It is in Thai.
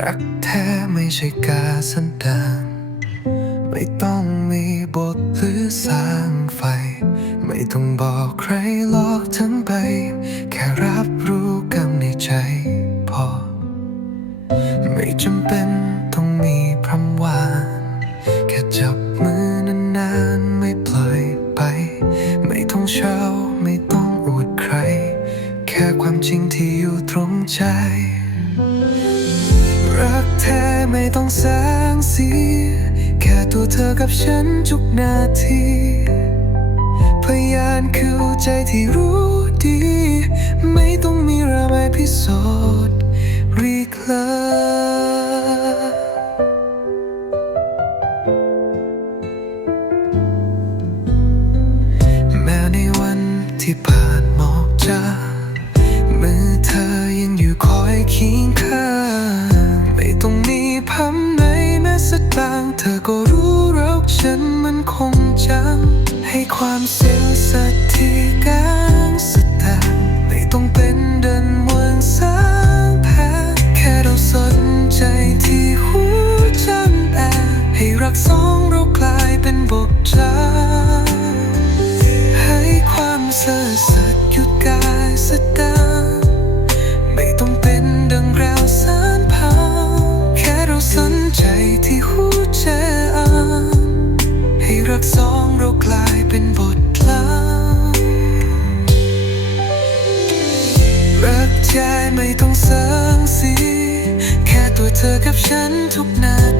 รักแท้ไม่ใช่การสันดานไม่ต้องมีบทหรือสร้างไฟ ไม่ต้องบอกใครหลอกทั้งไปแค่รับรู้กำในใจพอ ไม่จำเป็นต้องมีพรำหวานแค่จับมือนานๆไม่ปล่อยไป ไม่ต้องเช้าไม่ต้องอวดใคร แค่ความจริงที่อยู่ตรงใจ รักแท้ไม่ต้องแสงสี แค่ตัวเธอกับฉันทุกนาที พยานคือใจที่รู้ดี ไม่ต้องมีอะไรพิสูจน์รีคลอแม้ในวันที่ผ่าน สักบางเธอก็รู้รักฉันมันคงจัง ให้ความเสียสัตย์ที่กลางสตางค์ไม่ต้องเป็นเดินเมืองสางแพ้แค่เราสนใจที่หัวใจแอบให้รักสองเรากลายเป็นบทจาให้ความซื่อสัตย์หยุดกายสตาง ให้รักสองเรากลายเป็นบทเพลงรักใจไม่ต้องเสริงสี แค่ตัวเธอกับฉันทุกนาที